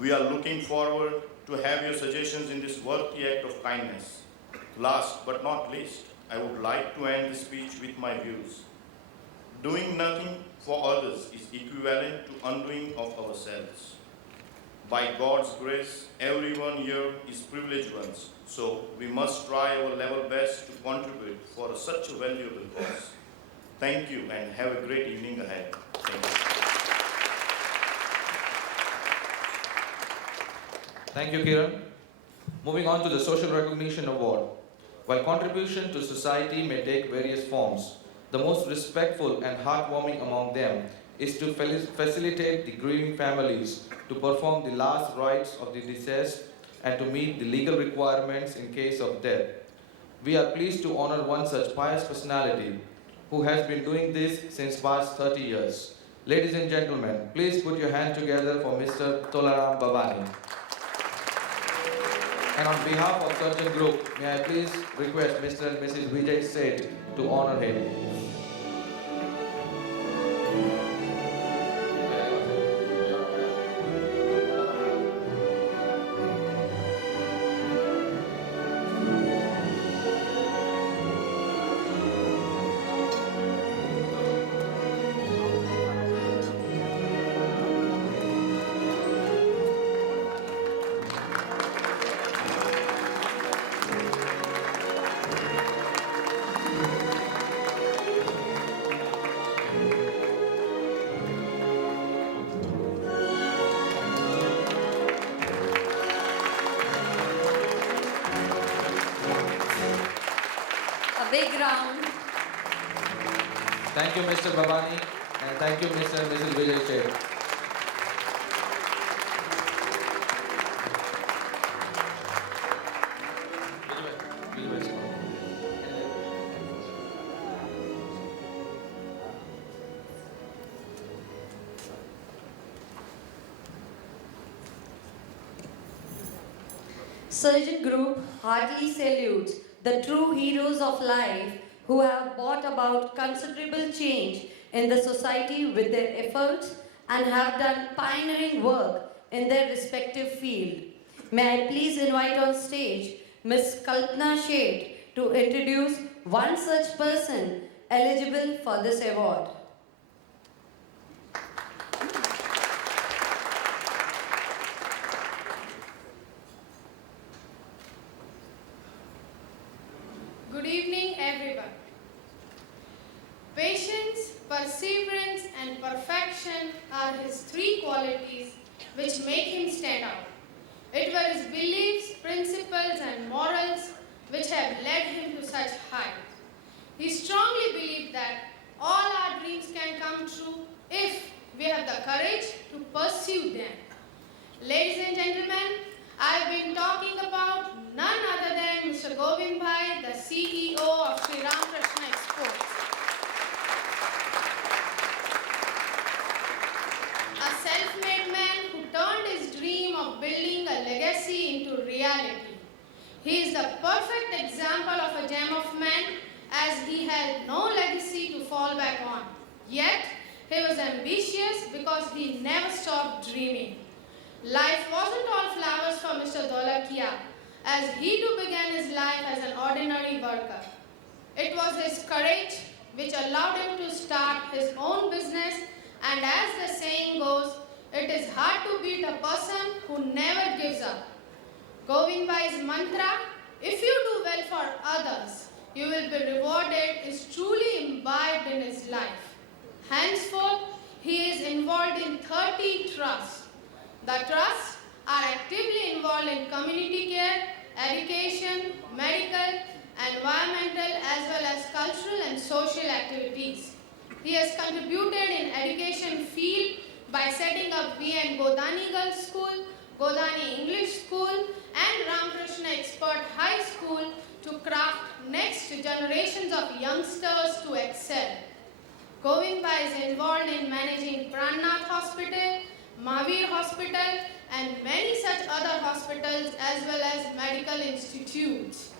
We are looking forward to have your suggestions in this worthy act of kindness. Last but not least, I would like to end the speech with my views. Doing nothing for others is equivalent to undoing of ourselves. By God's grace, everyone here is privileged ones, so we must try our level best to contribute for such a valuable cause. Thank you and have a great evening ahead. Thank you. Thank you, Kiran. Moving on to the Social Recognition Award. While contribution to society may take various forms, the most respectful and heartwarming among them is to facilitate the grieving families to perform the last rites of the deceased and to meet the legal requirements in case of death. We are pleased to honor one such pious personality who has been doing this since past 30 years. Ladies and gentlemen, please put your hand together for Mr. Tolaram Babani. And on behalf of Surgeon Group, may I please request Mr. and Mrs. Vijay Seth to honor him. A big round. Thank you, Mr. Babani, and thank you, Mr. and Mrs. Vijay Seth. Surgeon Group heartily salutes the true heroes of life who have brought about considerable change in the society with their efforts and have done pioneering work in their respective field. May I please invite on stage Ms. Kalpana Sheth to introduce one such person eligible for this award. Good evening, everyone. Patience, perseverance, and perfection are his three qualities which make him stand out. It were his beliefs, principles, and morals which have led him to such heights. He strongly believed that all our dreams can come true if we have the courage to pursue them. Ladies and gentlemen, I have been talking about none other than Mr. Govind Bhai, the CEO of Sri Ramakrishna Exports. A self-made man who turned his dream of building a legacy into reality. He is the perfect example of a gem of man as he had no legacy to fall back on. Yet, he was ambitious because he never stopped dreaming. Life wasn't all flowers for Mr. Dholakia, as he too began his life as an ordinary worker. It was his courage which allowed him to start his own business, and as the saying goes, it is hard to beat a person who never gives up. Govind Bhai's mantra, if you do well for others, you will be rewarded, is truly imbibed in his life. Henceforth, he is involved in 30 trusts. The trusts are actively involved in community care, education, medical, environmental as well as cultural and social activities. He has contributed in education field by setting up VN Godani Girls School, Godani English School and Ramakrishna Expert High School to craft next generations of youngsters to excel. Govind Bhai is involved in managing Prannath Hospital, Mahavir Hospital and many such other hospitals as well as medical institutes.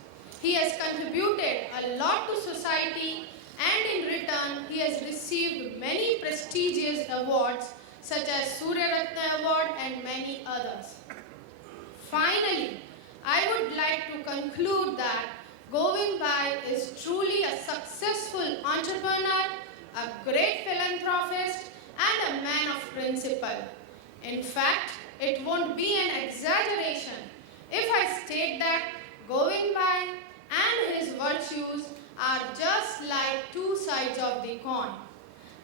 He has contributed a lot to society and in return he has received many prestigious awards such as Surya Ratna Award and many others. Finally, I would like to conclude that Govind Bhai is truly a successful entrepreneur, a great philanthropist, and a man of principle. In fact, it won't be an exaggeration if I state that Govind Bhai and his virtues are just like two sides of the coin.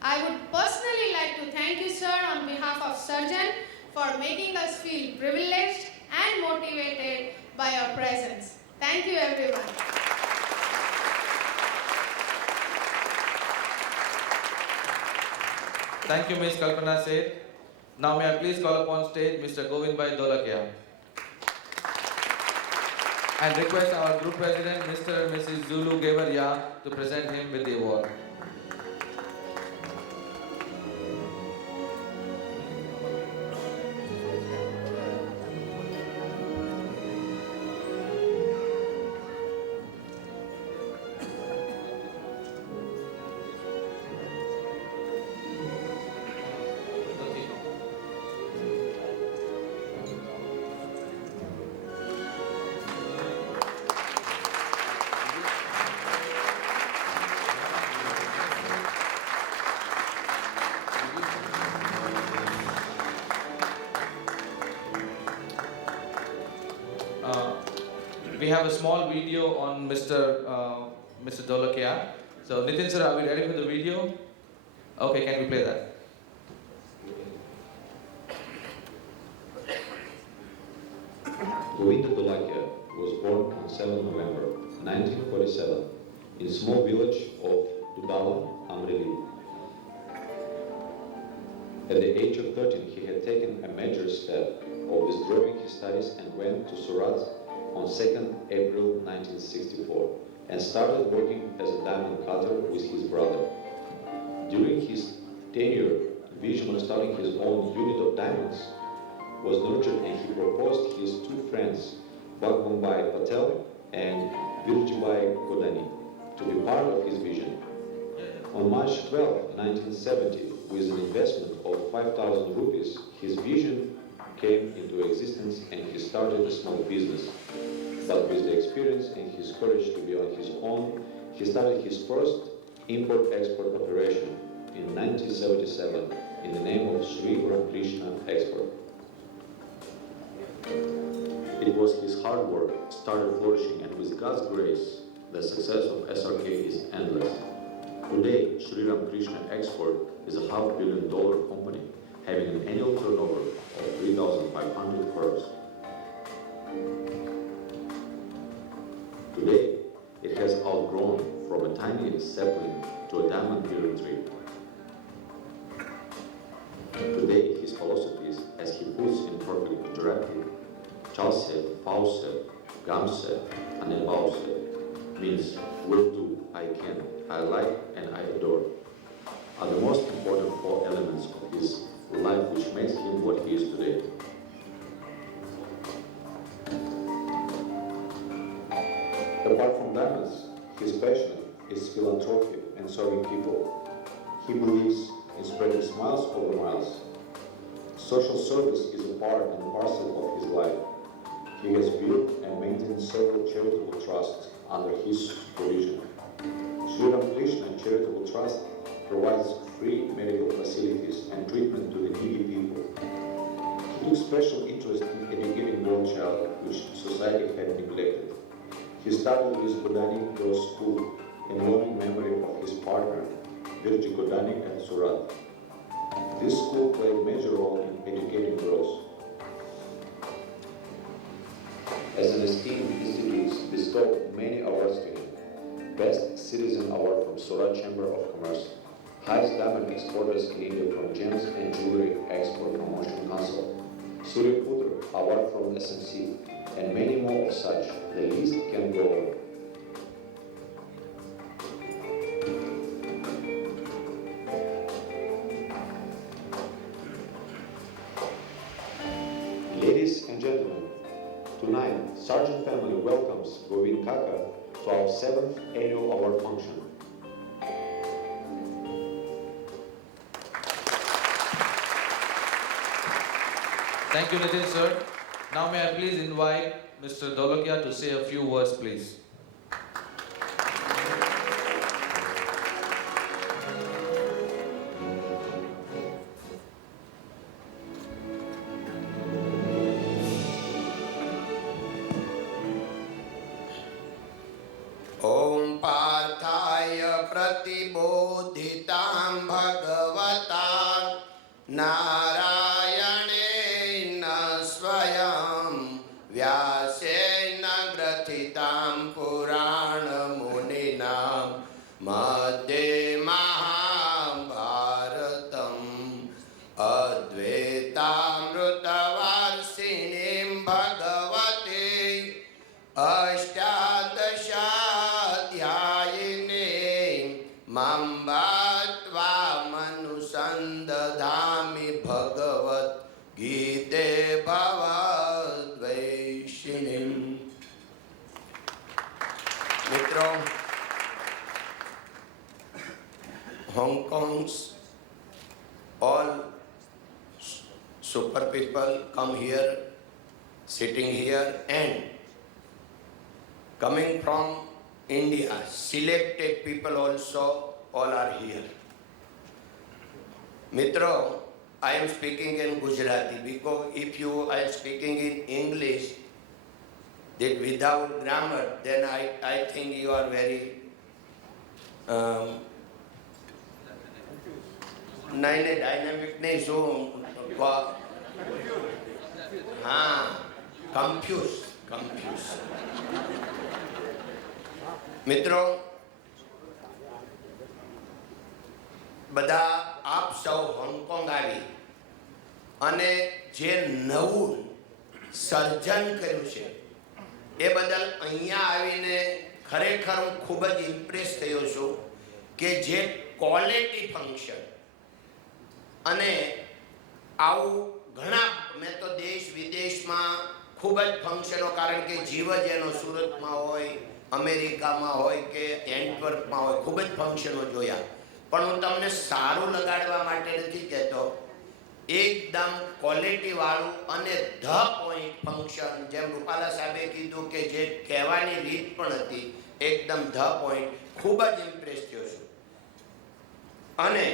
I would personally like to thank you, sir, on behalf of Surgeon for making us feel privileged and motivated by your presence. Thank you, everyone. Thank you, Ms. Kalpana Seth. Now may I please call upon stage Mr. Govind Bhai Dholakia and request our group president, Mr. and Mrs. Zulu Gevaria, to present him with the award. We have a small video on Mr. Dholakia. So Nitin sir, are we ready for the video? Okay, can we play that? Govinda Dholakia was born on 7 November 1947 in a small village of Dudala, Amreli. At the age of 13, he had taken a major step of withdrawing his studies and went to Surat on 2nd April 1964 and started working as a diamond cutter with his brother. During his tenure, vision of starting his own unit of diamonds was nurtured, and he proposed his two friends, Bhagwanbhai Patel and Virjibhai Godani, to be part of his vision. On March 12, 1970, with an investment of 5,000 rupees, his vision came into existence and he started a small business. But with the experience and his courage to be on his own, he started his first import-export operation in 1977 in the name of Sri Ramakrishna Export. It was his hard work started flourishing, and with God's grace, the success of SRK is endless. Today, Sri Ramakrishna Export is a $500 million company having an annual turnover of 3,500 crores. Today, it has outgrown from a tiny sapling to a diamond-bearing tree. Today, his philosophies, as he puts in perfect Gujarati, Chalse, Fause, Gamse, and Ebause, means will do, I can, I like, and I adore, are the most important four elements of his life which makes him what he is today. Apart from diamonds, his passion is philanthropy and serving people. He believes in spreading smiles over miles. Social service is a part and parcel of his life. He has built and maintained several charitable trusts under his supervision. Sri Ramakrishna Charitable Trust provides free medical facilities and treatment to the needy people. He took special interest in educating girl child, which society had neglected. He started with Godani Girls' School in loving memory of his partner, Virji Godani at Surat. This school played a major role in educating girls. As an esteemed institute, bestowed many awards to him. Best Citizen Award from Surat Chamber of Commerce, highest diamond exporters in India from Gems and Jewelry Export Promotion Council, Surya Putra Award from SMC, and many more of such. The list can go on. Ladies and gentlemen, tonight, Sargent family welcomes Govind Kaka to our 7th annual award function. Thank you, Nitin sir. Now may I please invite Mr. Dolokia to say a few words, please. ॐ पार्थाय प्रतिबोधितां भगवता नारायणेन स्वयं व्यासेन ग्रथितां पुराणमुनिना मध्ये महाभारतम् अद्वैतामृतवर्षिणीं भगवते अष्टादशाध्यायिने मां भात्वा मनुसन्दधामि भगवद्गीते भवद्वैषिणीम्। मित्रों, Hong Kong's all super people come here, sitting here, and coming from India, selected people also, all are here. Mitro, I am speaking in Gujarati because if you are speaking in English, that without grammar, then I think you are very dynamic नहीं so confused. મિત્રો, બધા આપ સૌ Hong Kong આવી અને જે નવું સર્જન કર્યું છે એ બદલ અહીંયા આવીને ખરેખર હું ખૂબ જ ઇમ્પ્રેસ થયો છું કે જે ક્વોલિટી ફંક્શન અને આવું ઘણા મેં તો દેશ વિદેશમાં ખૂબ જ ફંક્શનો કારણ કે જીવ જ એનો સુરતમાં હોય અમેરિકામાં હોય કે એન્ટવર્પમાં હોય ખૂબ જ ફંક્શનો જોયા પણ હું તમને સારું લગાડવા માટે નથી કહેતો એકદમ ક્વોલિટીવાળું અને ધ પોઈન્ટ ફંક્શન જેમ રૂપાલા સાહેબે કીધું કે જે કહેવાની રીત પણ હતી એકદમ ધ પોઈન્ટ ખૂબ જ ઇમ્પ્રેસ થયો છું અને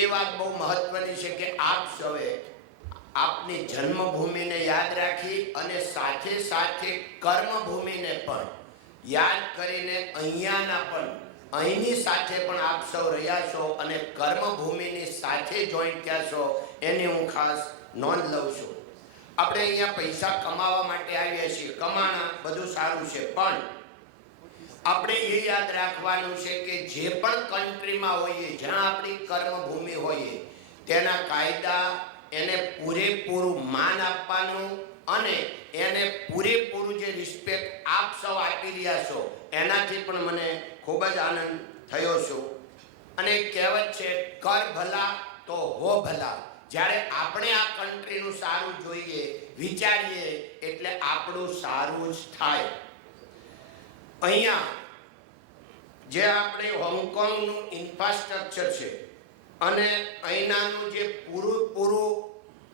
એ વાત બહુ મહત્વની છે કે આપ સૌએ આપની જન્મભૂમિને યાદ રાખી અને સાથે સાથે કર્મભૂમિને પણ યાદ કરીને અહીંયાના પણ અહીંની સાથે પણ આપ સૌ રહ્યા છો અને કર્મભૂમિની સાથે જોઈન્ટ થયા છો એની હું ખાસ નોંધ લઉં છું આપણે અહીંયા પૈસા કમાવા માટે આવ્યા છીએ કમાણા બધું સારું છે પણ આપણે એ યાદ રાખવાનું છે કે જે પણ કન્ટ્રીમાં હોઈએ જ્યાં આપણી કર્મભૂમિ હોઈએ તેના કાયદા એને પૂરેપૂરું માન આપવાનું અને એને પૂરેપૂરું જે રિસ્પેક્ટ આપ સૌ આપી રહ્યા છો એનાથી પણ મને ખૂબ જ આનંદ થયો છું અને કહેવત છે કર ભલા તો હો ભલા જ્યારે આપણે આ કન્ટ્રીનું સારું જોઈએ વિચારીએ એટલે આપણું સારું જ થાય અહીંયા જે આપણે હોંગકોંગનું ઇન્ફ્રાસ્ટ્રક્ચર છે અને અહીંનાનું જે પૂરું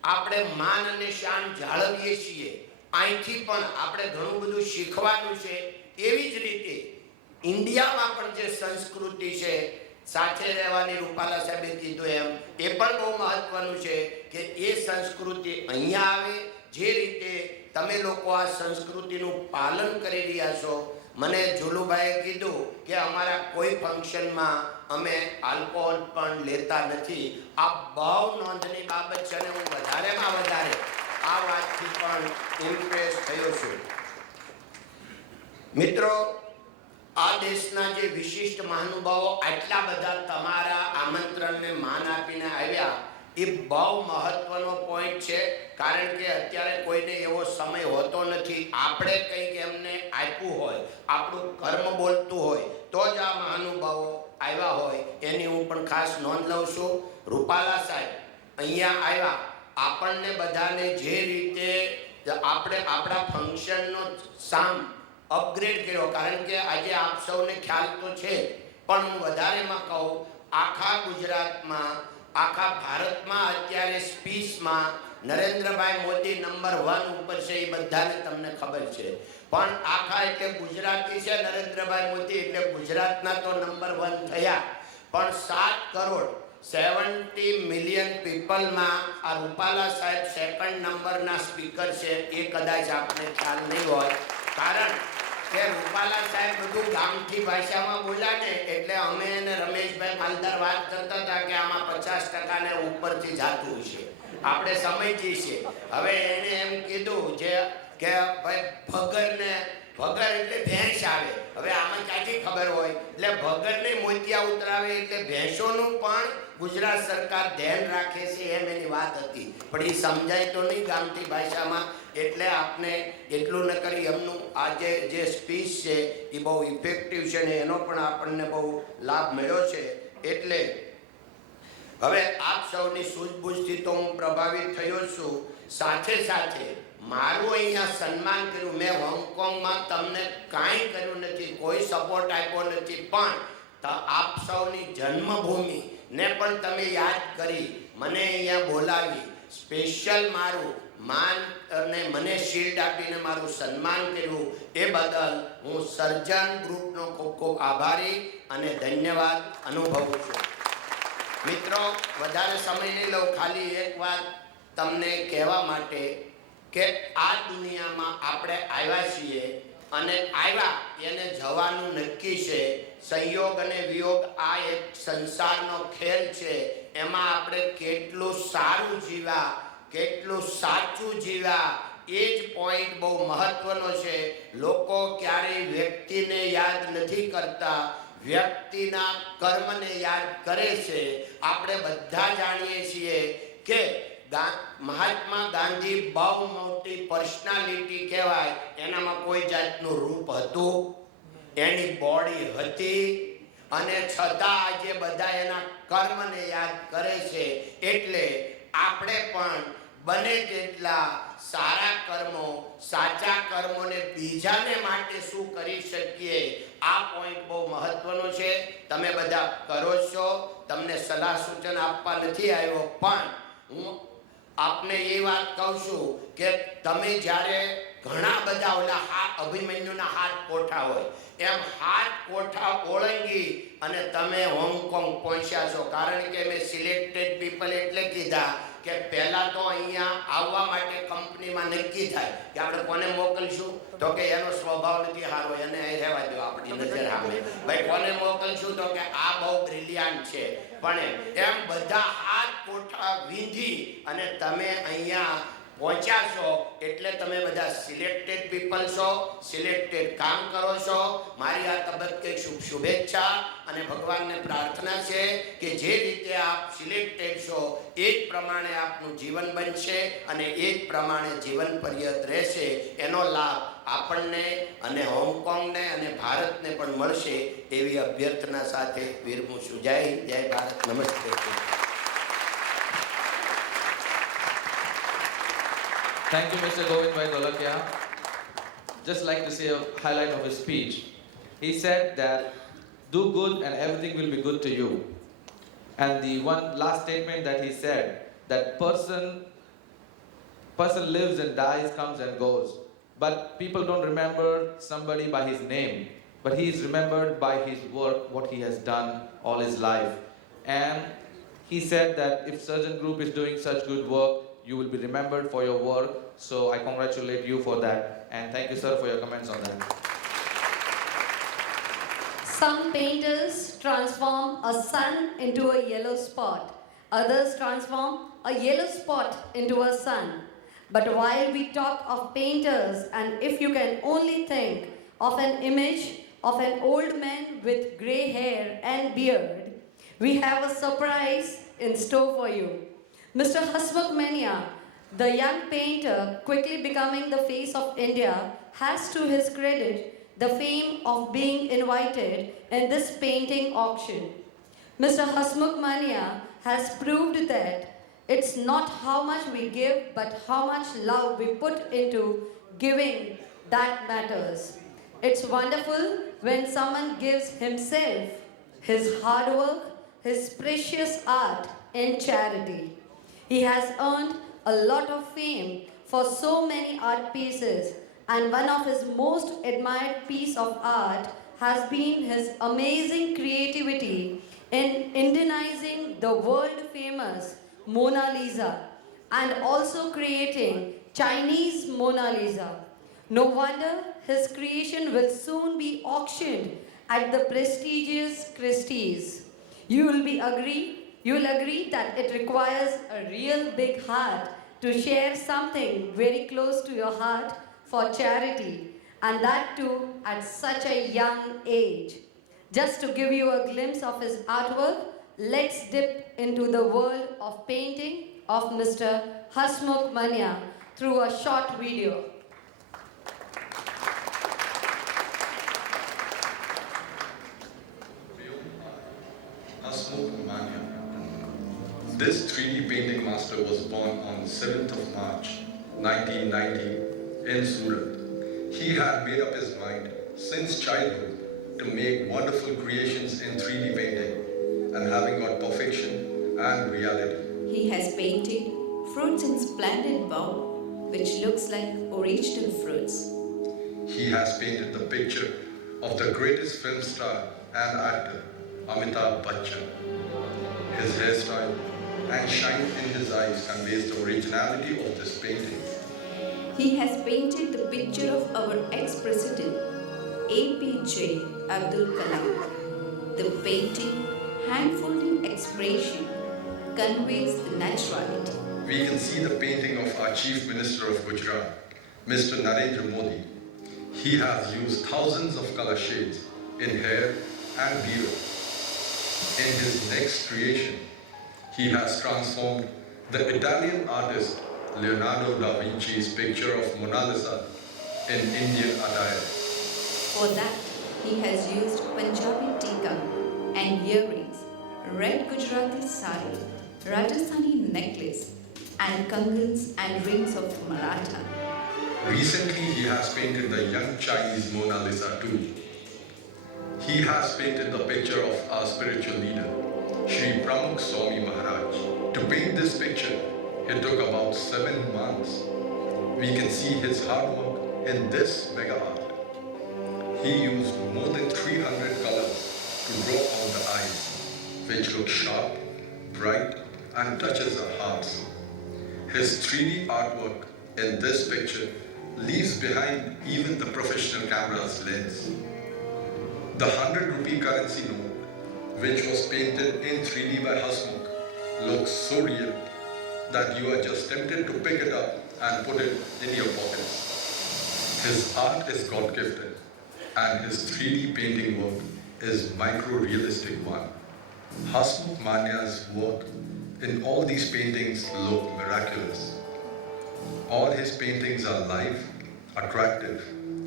આપણે માન અને શાન જાળવીએ છીએ અહીંથી પણ આપણે ઘણું બધું શીખવાનું છે એવી જ રીતે ઇન્ડિયામાં પણ જે સંસ્કૃતિ છે સાથે રહેવાની રૂપાલા સાહેબે કીધું એમ એ પણ બહુ મહત્વનું છે કે એ સંસ્કૃતિ અહીંયા આવે જે રીતે તમે લોકો આ સંસ્કૃતિનું પાલન કરી રહ્યા છો મને જુલુભાઈએ કીધું કે અમારા કોઈ ફંક્શનમાં અમે આલ્કોહોલ પણ લેતા નથી આ બહુ નોંધની બાબત છે અને હું વધારેમાં વધારે આ વાતથી પણ ઇમ્પ્રેસ થયો છું મિત્રો આ દેશના જે વિશિષ્ટ મહાનુભાવો આટલા બધા તમારા આમંત્રણને માન આપીને આવ્યા એ બહુ મહત્વનો પોઈન્ટ છે કારણ કે અત્યારે કોઈને એવો સમય હોતો નથી આપણે કંઈક એમને આપ્યું હોય આપણું કર્મ બોલતું હોય તો જ આ મહાનુભાવો આવ્યા હોય એની હું પણ ખાસ નોંધ લઉં છું રૂપાલા સાહેબ અહીંયા આવ્યા આપણને બધાને જે રીતે આપણે આપણા ફંક્શનનો સામ અપગ્રેડ કર્યો કારણ કે આજે આપ સૌને ખ્યાલ તો છે પણ હું વધારેમાં કહું આખા ગુજરાતમાં આખા ભારતમાં અત્યારે સ્પીચમાં નરેન્દ્રભાઈ મોદી નંબર 1 ઉપર છે, એ બધાને તમને ખબર છે. પણ આખા એટલે ગુજરાતી છે નરેન્દ્રભાઈ મોદી, એટલે ગુજરાતના તો નંબર 1 થયા. પણ 7 કરોડ 70 મિલિયન પીપલમાં આ રૂપાલા સાહેબ સેકન્ડ નંબરના સ્પીકર છે. એ કદાચ આપને ખ્યાલ નહીં હોય, કારણ કે રૂપાલા સાહેબ બધું ગામઠી ભાષામાં બોલ્યા ને, એટલે અમે અને રમેશભાઈ માલદાર વાત કરતા હતા કે આમાં 50% ને ઉપરથી જાતું છે, આપણે સમજી છે. હવે એને એમ કીધું જે કે ભાઈ ભગર એટલે ભેંસ આવે. હવે આમાં ક્યાંથી ખબર હોય, એટલે ભગરને મોતિયા ઉતરાવે, એટલે ભેંસોનું પણ ગુજરાત સરકાર ધ્યાન રાખે છે, એમ એની વાત હતી. પણ એ સમજાય તો નહીં ગામઠી ભાષામાં, એટલે આપને એટલું ન કરી એમનું આજે જે સ્પીચ છે એ બહુ ઇફેક્ટિવ છે ને એનો પણ આપણને બહુ લાભ મળ્યો છે. એટલે હવે આપ સૌની સૂઝબૂઝથી તો હું પ્રભાવિત થયો છું. સાથે સાથે મારું અહીંયા સન્માન કર્યું. મેં હોંગકોંગમાં તમને કાંઈ કર્યું નથી, કોઈ સપોર્ટ આપ્યો નથી, પણ આપ સૌની જન્મભૂમિ ને પણ તમે યાદ કરી, મને અહીંયા બોલાવી, સ્પેશિયલ મારું માન અને મને શિલ્ડ આપીને મારું સન્માન કર્યું, એ બદલ હું સર્જન ગ્રુપનો ખૂબ ખૂબ આભારી અને ધન્યવાદ અનુભવું છું. મિત્રો, વધારે સમય નહીં લઉં, ખાલી એક વાત તમને કહેવા માટે કે આ દુનિયામાં આપણે આવ્યા છીએ અને આવ્યા એને જવાનું નક્કી છે. સંયોગ અને વિયોગ આ એક સંસારનો ખેલ છે. એમાં આપણે કેટલું સારું જીવ્યા, કેટલું સાચું જીવ્યા, એ જ પોઈન્ટ બહુ મહત્વનો છે. લોકો ક્યારેય વ્યક્તિને યાદ નથી કરતા, વ્યક્તિના કર્મને યાદ કરે છે. આપણે બધા જાણીએ છીએ કે મહાત્મા ગાંધી બહુ મોટી પર્સનાલિટી કહેવાય. એનામાં કોઈ જાતનું રૂપ હતું, એની બોડી હતી, અને છતાં આજે બધા એના કર્મને યાદ કરે છે. એટલે આપણે પણ બને તેટલા સારા કર્મો, સાચા કર્મોને બીજાને માટે શું કરી શકીએ, આ પોઈન્ટ બહુ મહત્વનો છે. તમે બધા કરો છો, તમને સલાહ સૂચન આપવા નથી આવ્યો, પણ હું આપને એ વાત કહું છું કે તમે જ્યારે ઘણા બધા ઓલા અભિમન્યુના હાથ કોઠા હોય એમ હાથ કોઠા ઓળંગી અને તમે હોંગકોંગ પહોંચ્યા છો. કારણ કે મેં સિલેક્ટેડ પીપલ એટલે કીધા કે પહેલાં તો અહીંયા આવવા માટે કંપનીમાં નક્કી થાય કે આપણે કોને મોકલશું, તો કે એનો સ્વભાવ નથી સારો, એને અહીં રહેવા દો આપણી નજર સામે. ભાઈ કોને મોકલશું, તો કે આ બહુ બ્રિલિયન્ટ છે. પણ એમ બધા હાથ કોઠા વીંધી અને તમે અહીંયા પહોંચ્યા છો, એટલે તમે બધા સિલેક્ટેડ પીપલ છો, સિલેક્ટેડ કામ કરો છો. મારી આ તબક્કે શુભેચ્છા અને ભગવાનને પ્રાર્થના છે કે જે રીતે આપ સિલેક્ટેડ છો એ જ પ્રમાણે આપનું જીવન બનશે અને એ જ પ્રમાણે જીવન પર્યત રહેશે. એનો લાભ આપણને અને હોંગકોંગને અને ભારતને પણ મળશે, એવી અભ્યર્થના સાથે વિરમું છું. જય ભારત, નમસ્તે. Thank you, Mr. Govindbhai Dolakia. Just like to say a highlight of his speech. He said that do good and everything will be good to you. And the one last statement that he said, that person lives and dies, comes and goes. But people don't remember somebody by his name, but he is remembered by his work, what he has done all his life. And he said that if Surgeon Group is doing such good work, you will be remembered for your work. So I congratulate you for that. And thank you, sir, for your comments on that. Some painters transform a sun into a yellow spot. Others transform a yellow spot into a sun. But while we talk of painters, and if you can only think of an image of an old man with grey hair and beard, we have a surprise in store for you. Mr. Hasmukh Mania, the young painter quickly becoming the face of India, has to his credit the fame of being invited in this painting auction. Mr. Hasmukh Mania has proved that it's not how much we give, but how much love we put into giving that matters. It's wonderful when someone gives himself, his hard work, his precious art in charity. He has earned a lot of fame for so many art pieces, and one of his most admired piece of art has been his amazing creativity in Indianizing the world famous Mona Lisa and also creating Chinese Mona Lisa. No wonder his creation will soon be auctioned at the prestigious Christie's. You will agree that it requires a real big heart to share something very close to your heart for charity, and that too at such a young age. Just to give you a glimpse of his artwork, let's dip into the world of painting of Mr. Hasmukh Manya through a short video. Hasmukh Manya. This 3D painting master was born on 7th of March 1990 in Surat. He had made up his mind since childhood to make wonderful creations in 3D painting and having got perfection and reality. He has painted fruits in splendid bowl, which looks like original fruits. He has painted the picture of the greatest film star and actor, Amitabh Bachchan. His hairstyle and shine in his eyes conveys the originality of this painting. He has painted the picture of our ex-president, APJ Abdul Kalam. The painting, hand-folding expression conveys the naturality. We can see the painting of our Chief Minister of Gujarat, Mr. Narendra Modi. He has used thousands of color shades in hair and beard. In his next creation, he has transformed the Italian artist Leonardo da Vinci's picture of Mona Lisa in Indian attire. For that, he has used Punjabi tikka and earrings, red Gujarati sari, Rajasthani necklace, and kangans and rings of Maratha. Recently, he has painted the young Chinese Mona Lisa too. He has painted the picture of our spiritual leader, Sri Pramukh Swami Maharaj. To paint this picture, it took about 7 months. We can see his hard work in this mega art. He used more than 300 colors to draw out the eyes, which look sharp, bright, and touches our hearts. His 3D artwork in this picture leaves behind even the professional camera's lens. The 100 rupee currency note, which was painted in 3D by Hasmukh, looks so real that you are just tempted to pick it up and put it in your pockets. His art is God-gifted, and his 3D painting work is micro-realistic one. Hasmukh Manya's work in all these paintings look miraculous. All his paintings are live, attractive,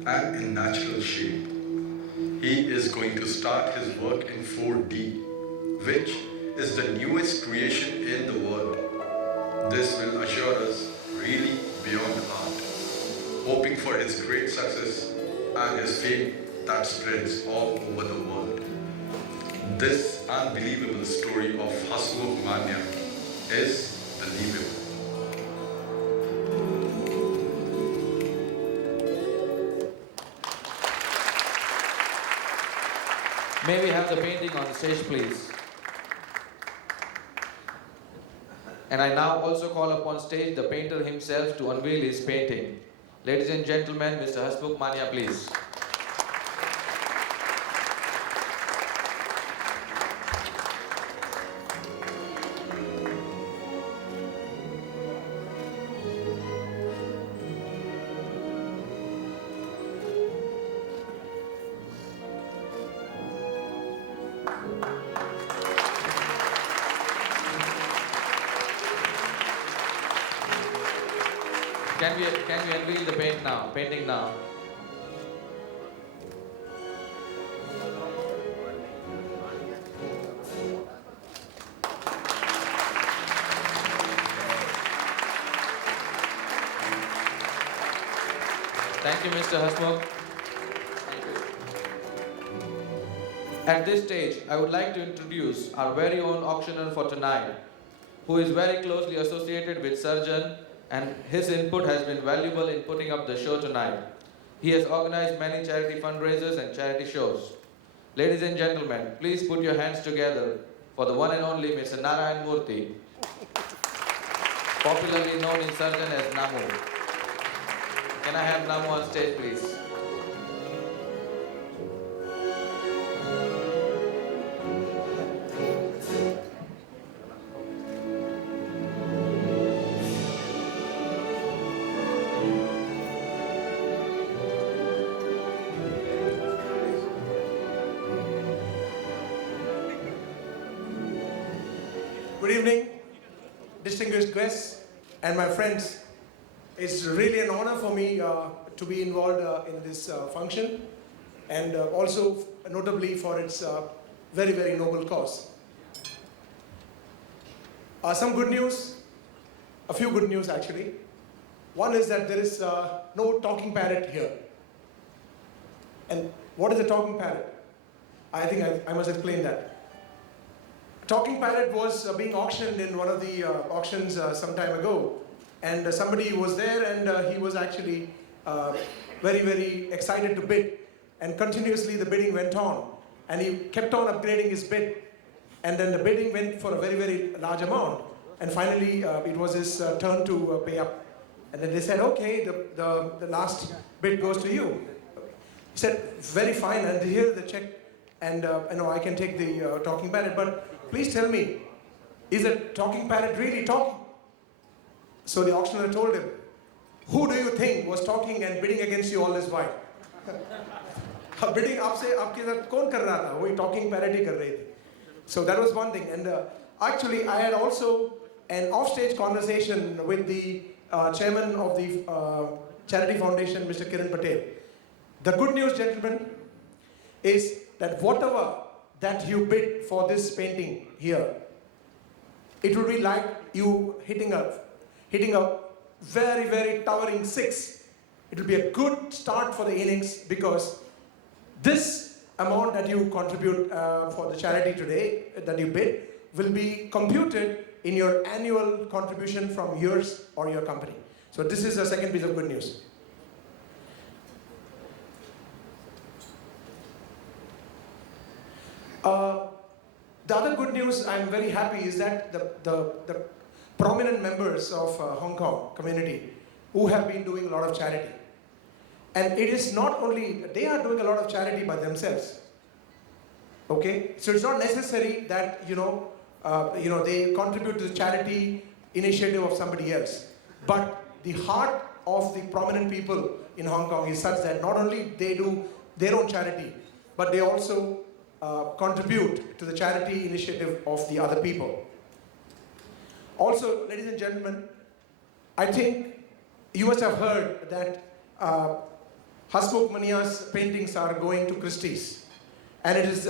and in natural shape. He is going to start his work in 4D, which is the newest creation in the world. This will assure us really beyond art. Hoping for his great success and his fame that spreads all over the world. This unbelievable story of Hasmukh Manya is believable. May we have the painting on the stage, please? And I now also call upon stage the painter himself to unveil his painting. Ladies and gentlemen, Mr. Hasmukh Manya, please. Can we unveil the painting now? Thank you, Mr. Hasmukh. Thank you. At this stage, I would like to introduce our very own auctioneer for tonight, who is very closely associated with surgeon and his input has been valuable in putting up the show tonight. He has organized many charity fundraisers and charity shows. Ladies and gentlemen, please put your hands together for the one and only Mr. Narayan Murthy, popularly known in Sarjan as Namu. Can I have Namu on stage, please? Good evening, distinguished guests and my friends. It's really an honor for me to be involved in this function, and also notably for its very, very noble cause. Some good news, a few good news actually. One is that there is no talking parrot here. And what is a talking parrot? I think I must explain that. Talking parrot was being auctioned in one of the auctions some time ago, and somebody was there, and he was actually very, very excited to bid, and continuously the bidding went on, and he kept on upgrading his bid, and then the bidding went for a very, very large amount, and finally it was his turn to pay up, and then they said, okay, the last bid goes to you. He said, very fine, and here's the check, and I can take the talking parrot, but please tell me, is a talking parrot really talking? So the auctioneer told him, who do you think was talking and bidding against you all this while? Bidding आपसे आपके साथ कौन कर रहा था? वही talking parrot ही कर रही थी. So that was one thing. And actually, I had also an offstage conversation with the chairman of the charity foundation, Mr. Kiran Patel. The good news, gentlemen, is that whatever that you bid for this painting here, it will be like you hitting a very, very towering 6. It will be a good start for the innings, because this amount that you contribute for the charity today, that you bid, will be computed in your annual contribution from yours or your company. So this is the second piece of good news. The other good news I'm very happy is that the prominent members of Hong Kong community who have been doing a lot of charity. And it is not only, they are doing a lot of charity by themselves. Okay? So it's not necessary that, they contribute to the charity initiative of somebody else. But the heart of the prominent people in Hong Kong is such that not only they do their own charity, but they also contribute to the charity initiative of the other people. Also, ladies and gentlemen, I think you must have heard that Hasmukh Mania's paintings are going to Christie's. And it is